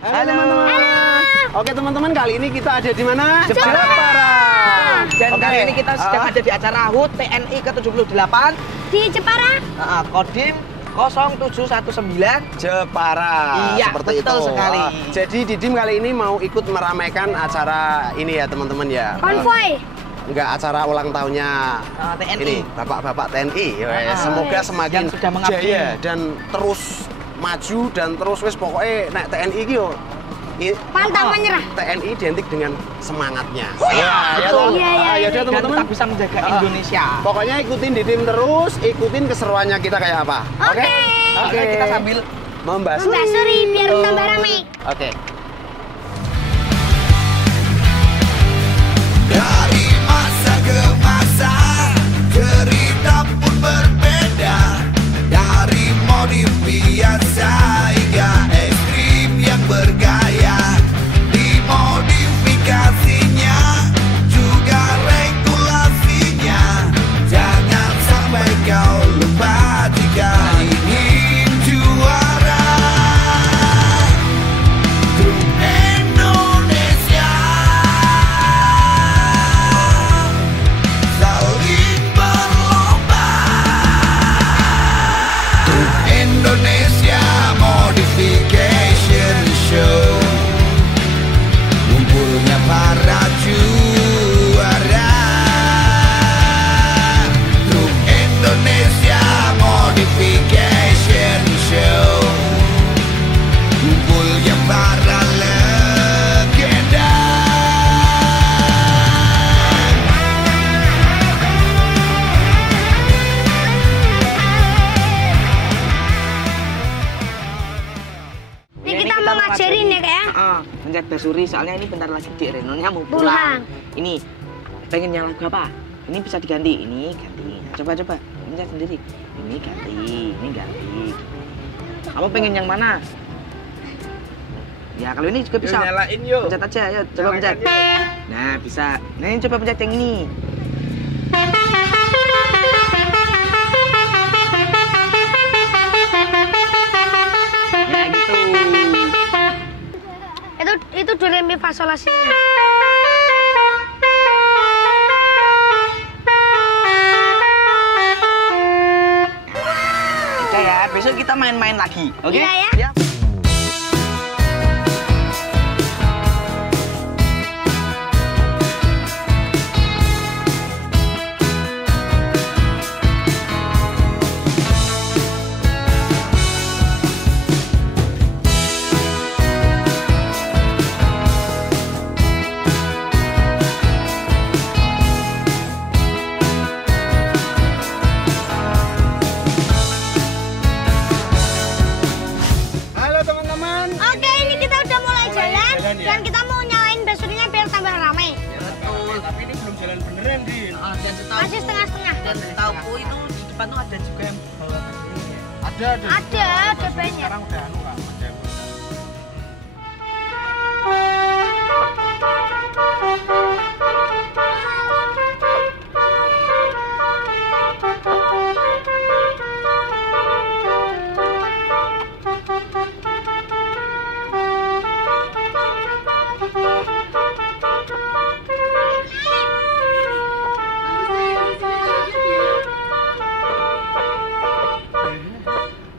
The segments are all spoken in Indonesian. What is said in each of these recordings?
Halo teman-teman. Oke teman-teman, kali ini kita ada di mana? Jepara. Dan kali ini kita sedang ada di acara HUT TNI ke-78 di Jepara. Kodim 0719 Jepara. Iya, seperti betul itu. sekali. Jadi Didim kali ini mau ikut meramaikan acara ini ya teman-teman ya. Konvoy. Enggak, acara ulang tahunnya TNI. ini Bapak-bapak TNI. Semoga semakin yang sudah mengabdi jaya dan terus maju dan terus wis pokoknya nek TNI iki yo pantang menyerah. TNI identik dengan semangatnya. Betul. Ya udah teman-teman, tetap bisa menjaga Indonesia. pokoknya ikutin Didim terus, ikutin keseruannya kita kayak apa. Oke. Oke, kita sambil Membasuri. Membasuri biar tambah ramai. Oke. Dari masa ke masa, cerita pun berbeda. Dari modif biasa hingga ekstrim yang bergaya. Dimodifikasinya, juga regulasinya. Jangan sampai kau lupa jika ingin juara. Truk Indonesia saling berlomba. Truk Indonesia Modification Show, ngumpulnya para juara. Truk Indonesia Modification Show, ngumpulnya para legenda. Ini kita mau ngajarin ya kayak. Mencet basuri, soalnya ini bentar lagi Dek Renonya mau Pulang. pulang. Ini pengen yang lagu apa? Ini bisa diganti, ini ganti. Nah, coba mencet sendiri. Ini ganti, ini ganti. Kamu pengen yang mana? Ya kalau ini juga bisa. Nyalain yuk. Pencet aja, yuk coba pencet. Nah bisa. Nah ini coba pencet yang ini. Nah gitu. Itu do re mi fa sol la si. Oke ya, besok kita main-main lagi. Oke? Iya ya. Ya. Halo teman-teman. Oke, ini kita udah mulai jalan ya? dan kita mau nyalain basurinya biar tambah ramai. Betul. Tapi ini belum jalan beneran, Din. Dan setahu Masih setengah-setengah. dan setahu itu di depan tuh ada juga yang bawa basuri. Ada banyak. Sekarang udah anu Kak, ada yang udah.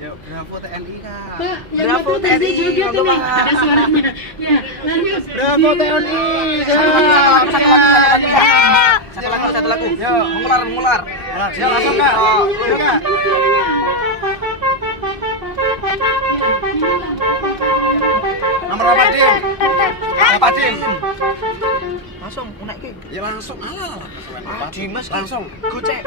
Yuk, bravo TNI Kak. Bravo TNI, untuk ada suaranya. Ya, lanjut. Bravo TNI. Satu lagu. Yo, mengular. Ya langsung Kak. Yuk Kak. Nomor apa, Din? Apa, Din? Langsung, unek ki. Ya langsung. Dimas langsung. Gocek.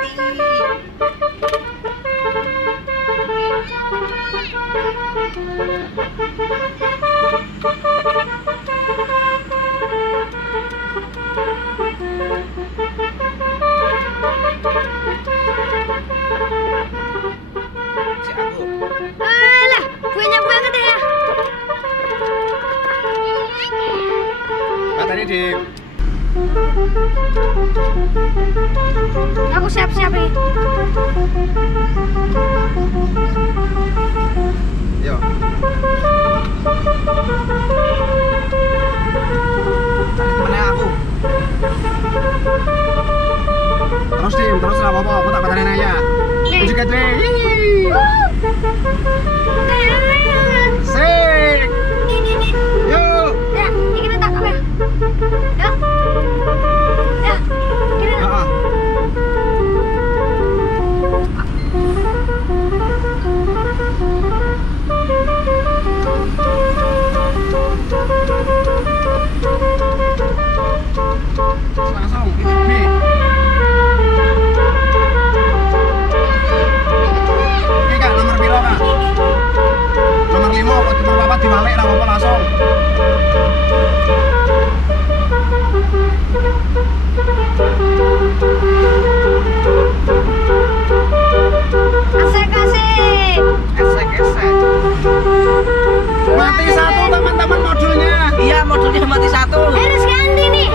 Si aku. Alah, banyak banget ya. Katanya di Aku siap-siap nih. Yo. Mana aku? Terus Dim, terus lah apa-apa, aku tak batarin aja. Musik gatwe. Sik. Yuk. Ya, ini tak apa. Ya. Ya, ini tak. Heeh. Langsung nih. Ini Kak, nomor piro Kak? Nomor 5 apa nomor 4 dibalik ra apa langsung. Asik-asik. Esek-esek. Mati satu teman-teman modulnya. Iya, modulnya mati satu. Harus ganti nih.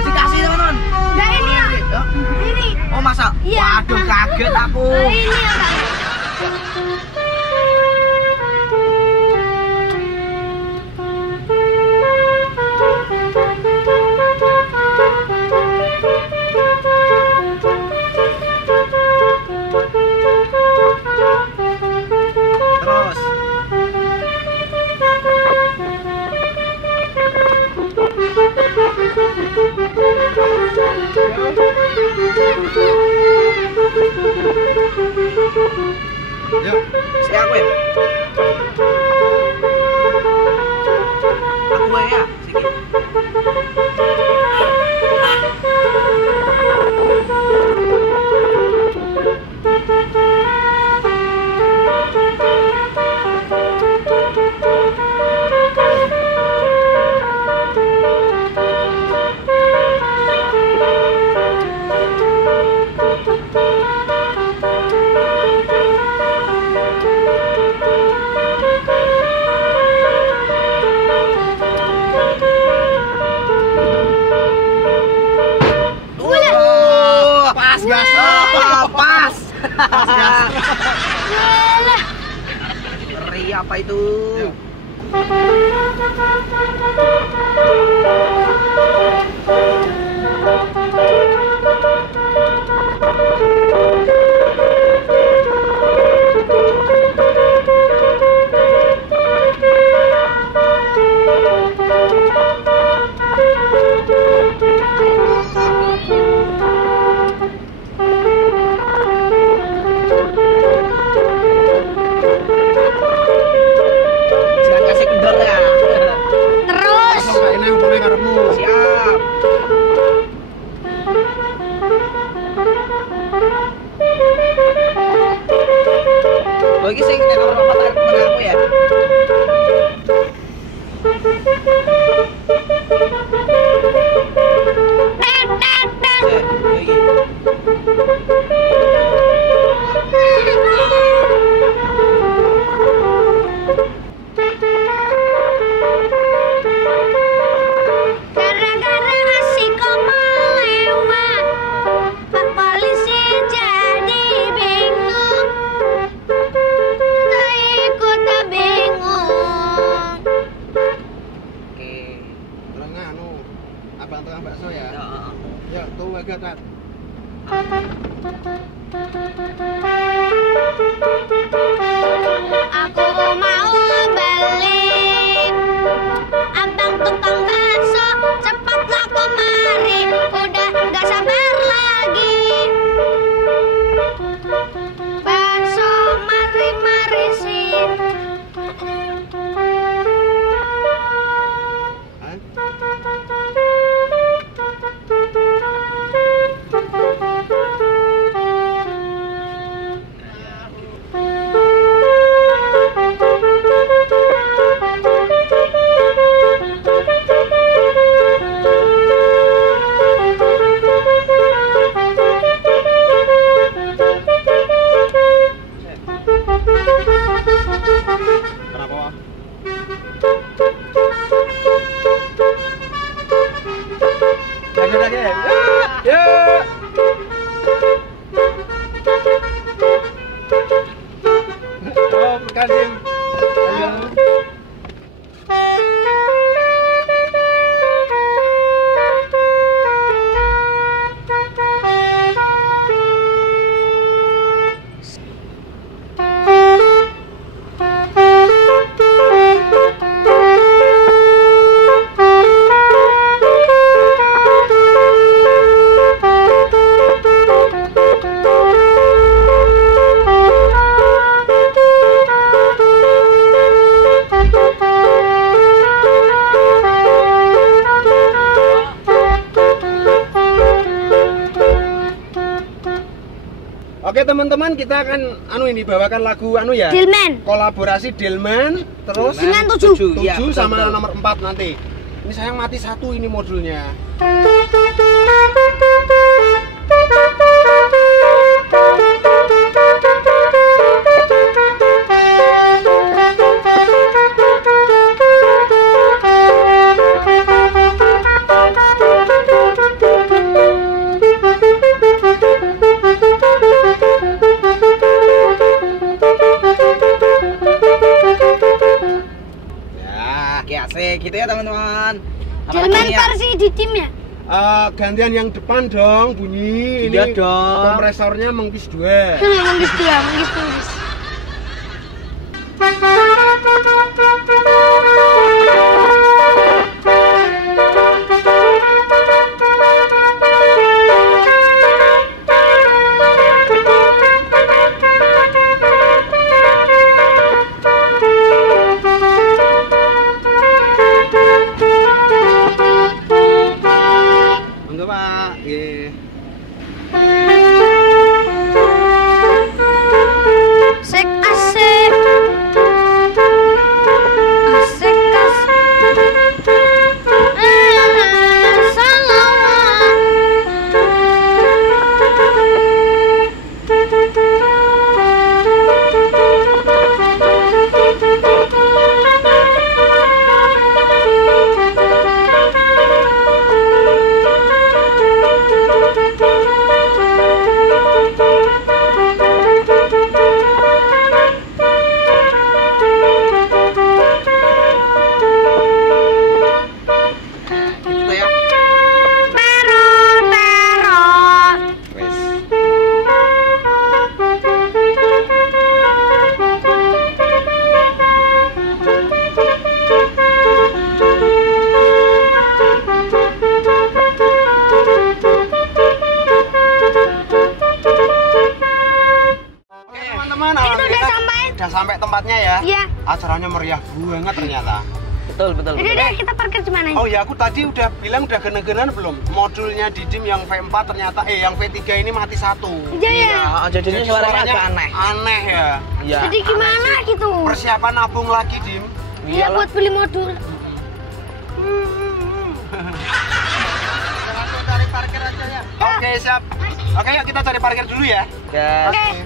Dikasih teman-teman. Nah ini ya. Ini. Oh masa? Iya. Waduh kaget aku. Nah, ini ya Kak. Terus. Yuk. Si aku ya. Aku ya. Siki. Pas gas. Oh, pas. Pas gas. Ngeri apa itu? Yuk. Jangan kasih kendor ya. Terus. Langsung Kak, ini yang boleh karepmu. Siap. Oh, ini sing nek nomor 4 temen aku ya. Iki. Gara-gara asik kok melewat. gugatan. Aku mau beli abang tukang bakso, cepatlah kemari, udah gak sabar lagi. Bakso mari sih. Kenapa? Lagi. Ya. Oh, Kadim. Ayo. Oke teman-teman, kita akan bawakan lagu ya. Dilman. Kolaborasi Dilman terus Dengan 7. 7 Iya, betul, sama betul. nomor 4 nanti. Ini sayang mati satu ini modulnya. Oke, asik gitu ya teman-teman. Dilman versi di tim ya. Gantian yang depan dong bunyi. Iya Ini dong. kompresornya mengkis 2. Manggis dia. Untuk Pak. Nggih. Asik asik. Gitu ya. Wes. Oke teman-teman, Itu udah alhamdulillah sampai. udah sampai tempatnya ya. Iya. Acaranya meriah banget ternyata. Betul. Jadi deh kita parkir di mana? Oh ya, aku tadi udah bilang udah gene-genean belum? Modulnya Didim yang V4 ternyata yang V3 ini mati satu. Iya ya. Jadinya suaranya agak aneh. Aneh ya. Iya. Jadi gimana gitu? Persiapan nabung lagi, Dim. Ya buat beli modul. Langsung cari parkir aja ya. Oke, siap. Oke, yuk kita cari parkir dulu ya. Ya. Oke.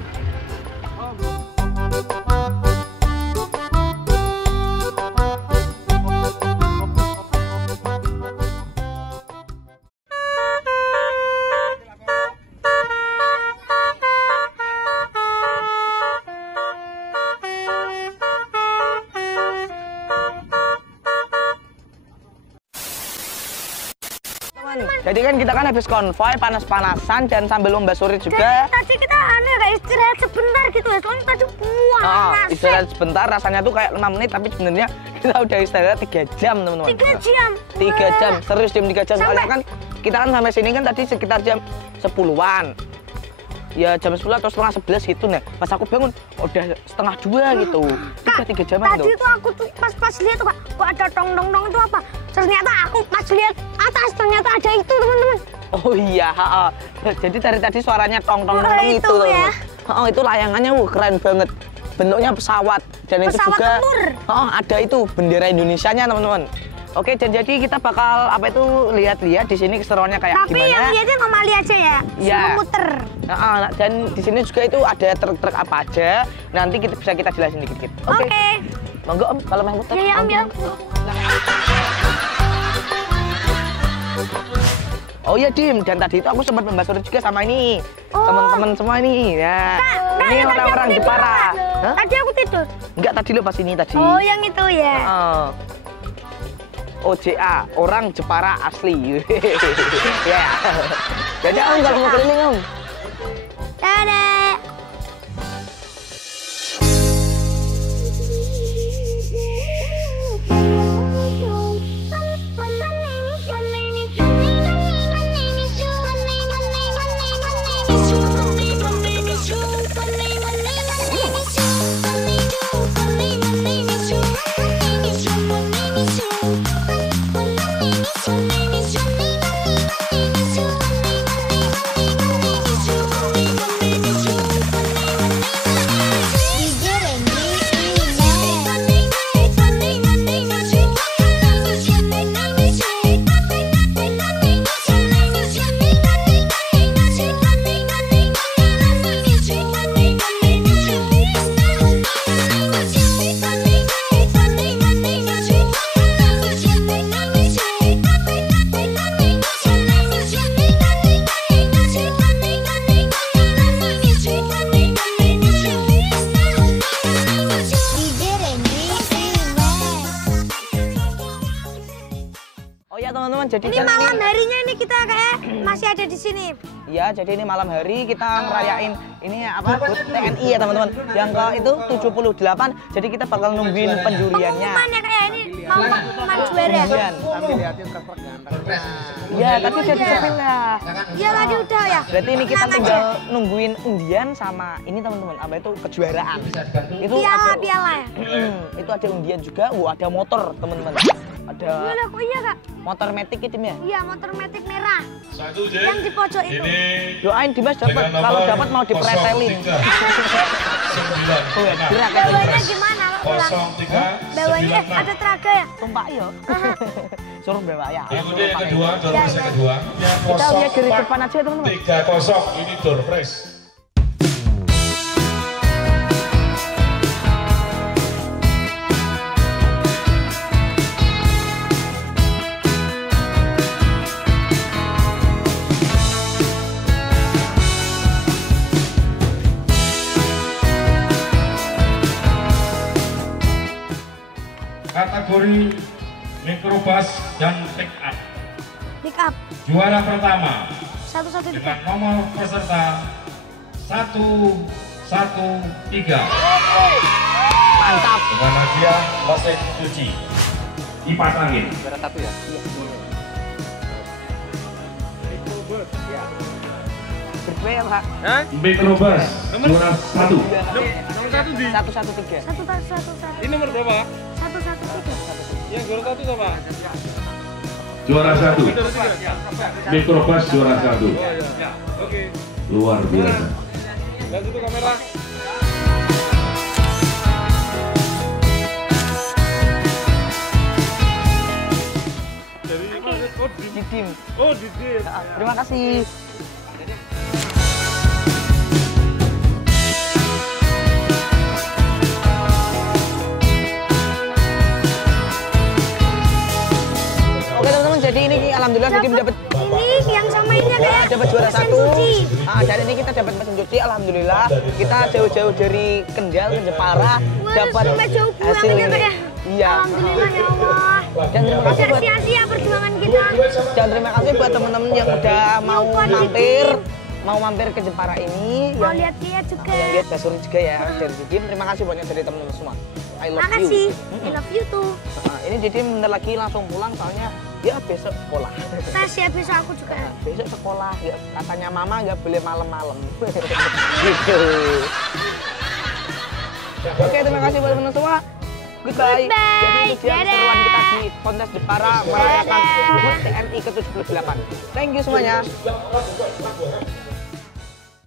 Jadi kan kita kan habis konvoy, panas-panasan dan sambil lomba sore Dan juga. tadi kita kayak istirahat sebentar gitu ya, soalnya tadi puas. Istirahat sebentar, rasanya tuh kayak 5 menit, tapi sebenarnya kita udah istirahat 3 jam, teman-teman. 3 jam. 3 jam, serius jam 3 jam. Soalnya Sampai- kan kita kan sampai sini kan tadi sekitar jam 10-an. Ya jam 10 atau setengah 11 gitu. Nah, pas aku bangun udah setengah 2 gitu. Udah 3 jam Tadi itu. tuh aku tuh pas lihat tuh Kak, kok ada tong-tong-tong itu apa? Ternyata aku pas lihat atas ternyata ada itu teman-teman. Oh iya, jadi dari tadi suaranya tong-tong Wah, itu. itu ya. Oh, itu layangannya keren banget. Bentuknya pesawat dan itu Pesawat juga tempur. ada itu bendera Indonesianya, teman-teman. Oke, dan jadi kita bakal apa itu lihat-lihat di sini keseruannya kayak Tapi yang gimana. lihatnya normali aja ya, Iya. semua muter. Dan di sini juga itu ada truk-truk apa aja. Nanti bisa kita jelasin dikit-dikit. Oke. Monggo Om, kalau mau muter. Ya ya Om ya. Oh iya Dim, dan tadi itu aku sempat membahas juga sama ini Oh. teman-teman semua ini. Ya, Kak, ini yang tadi aku orang-orang tidur, Jepara. Kak. Hah? Tadi aku tidur. Enggak, tadi lo pas ini tadi. Oh, yang itu ya. OJA, orang Jepara asli. Ya. Jadi Om kalau mau keliling Om. Dadah. Oh ya teman-teman, jadi Ini kan malam harinya ini kita kayak masih ada di sini. ya, jadi ini malam hari kita ngerayain ini apa? HUT TNI ya teman-teman. Yang ke itu 78. Jadi kita bakal nungguin penjuriannya. Pengumuman ya kayak ini mau pengumuman juara. Penjurian. Sambil liatin truk ganteng. Ya, tadi udah disepil lah. Iya tadi udah ya. Berarti ini kita Tenang aja. tinggal nungguin undian sama ini teman-teman, apa itu kejuaraan. Itu ada Piala ya. itu ada undian juga, ada motor teman-teman. Ada Gila kok iya Kak? motor metik itu ya. Iya motor metik merah. Satu J. Yang di pojok itu. Ini Doain Dimas dapat, dengan kalau nomor dapat mau dipretelin. 03 96 Gerak Bawanya gimana Kak? Pulang. 03 Bawanya 96. ada traga ya. Tumpak yo. Suruh bawa ya. Berikutnya yang kedua, door prize yang kedua. Kita lihat dari depan aja teman-teman. 30 ini door prize. Kategori mikrobus dan pick up. Pick up. Juara pertama Satu-satu tiga. dengan nomor peserta 113 Mantap. dengan hadiah mesin cuci kipas angin. Juara 1 ya? Berapa ya Pak? Mikrobus juara 1. Satu-tiga. Satu. Ini nomor berapa? Satu tiga. Yang juara 1 apa? Juara 1. Mikrobus juara 1. Ya. Oke. Luar biasa. Lanjut ke kamera. Dari mana? Oh, di Didim. Oh, di Dim. Terima kasih. Oke teman-teman, jadi ini alhamdulillah Didim dapat Ini yang sama ini kayak dapat juara mesin 1. cuci. Dan ini kita dapat mesin cuci, alhamdulillah. Kita jauh-jauh dari Kendal ke Jepara Wah, dapat sampai jauh hasil pulang ya, ini. Kak, ya? Iya. Alhamdulillah ya Allah. Dan terima kasih Tidak buat sia-sia perjuangan kita. dan terima kasih buat teman-teman yang udah mau mampir ke Jepara ini, Mau yang lihat-lihat juga. lihat Basuri juga ya dari Didim. Terima kasih banyak dari teman-teman semua. I love Makasih. you. I love you too. Nah, ini Didim bentar lagi langsung pulang soalnya ya besok sekolah. Tes ya besok aku juga. Nah, besok sekolah ya katanya mama nggak boleh malam-malam. Gitu. Oke, terima kasih buat teman-teman semua. Goodbye. Jadi itu dia Dadah. keseruan kita di kontes Jepara merayakan HUT TNI ke-78. Thank you semuanya.